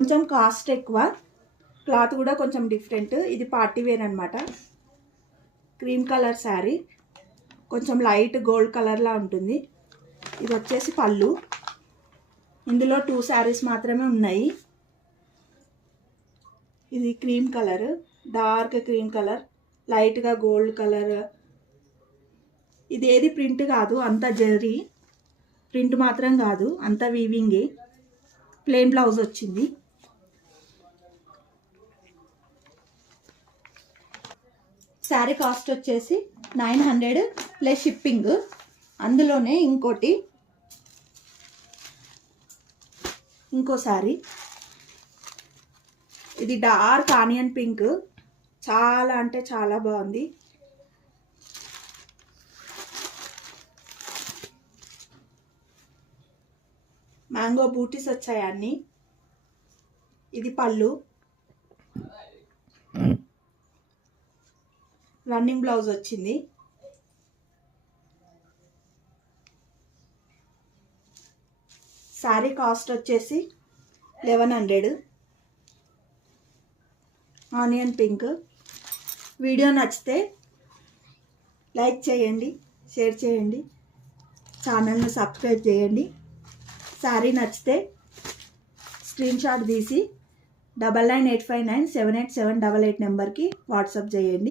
కొంచెం కాస్ట్ ఎక్కువ, క్లాత్ కూడా కొంచెం డిఫరెంట్. ఇది పార్టీ వేర్ అనమాట. క్రీమ్ కలర్ శారీ, కొంచెం లైట్ గోల్డ్ కలర్లా ఉంటుంది. ఇది వచ్చేసి పళ్ళు. ఇందులో 2 శారీస్ మాత్రమే ఉన్నాయి. ఇది cream colour, dark cream colour, లైట్గా గోల్డ్ కలర్. ఇది ఏది ప్రింట్ కాదు, అంతా జరీ ప్రింట్ మాత్రం కాదు, అంతా వీవింగే. ప్లెయిన్ బ్లౌజ్ వచ్చింది. శారీ కాస్ట్ వచ్చేసి 900 ప్లస్ షిప్పింగ్. అందులోనే ఇంకో శారీ. ఇది డార్క్ ఆనియన్ పింక్, చాలా అంటే చాలా బాగుంది. మ్యాంగో బూటీస్ వచ్చాయి అన్నీ. ఇది పళ్ళు, రన్నింగ్ బ్లౌజ్ వచ్చింది. శారీ కాస్ట్ వచ్చేసి 1100. Onion pink. వీడియో నచ్చితే లైక్ చేయండి, షేర్ చేయండి, ఛానల్ని సబ్స్క్రైబ్ చేయండి. శారీ నచ్చితే స్క్రీన్ షాట్ తీసి 9985978788 నెంబర్కి వాట్సాప్ చేయండి.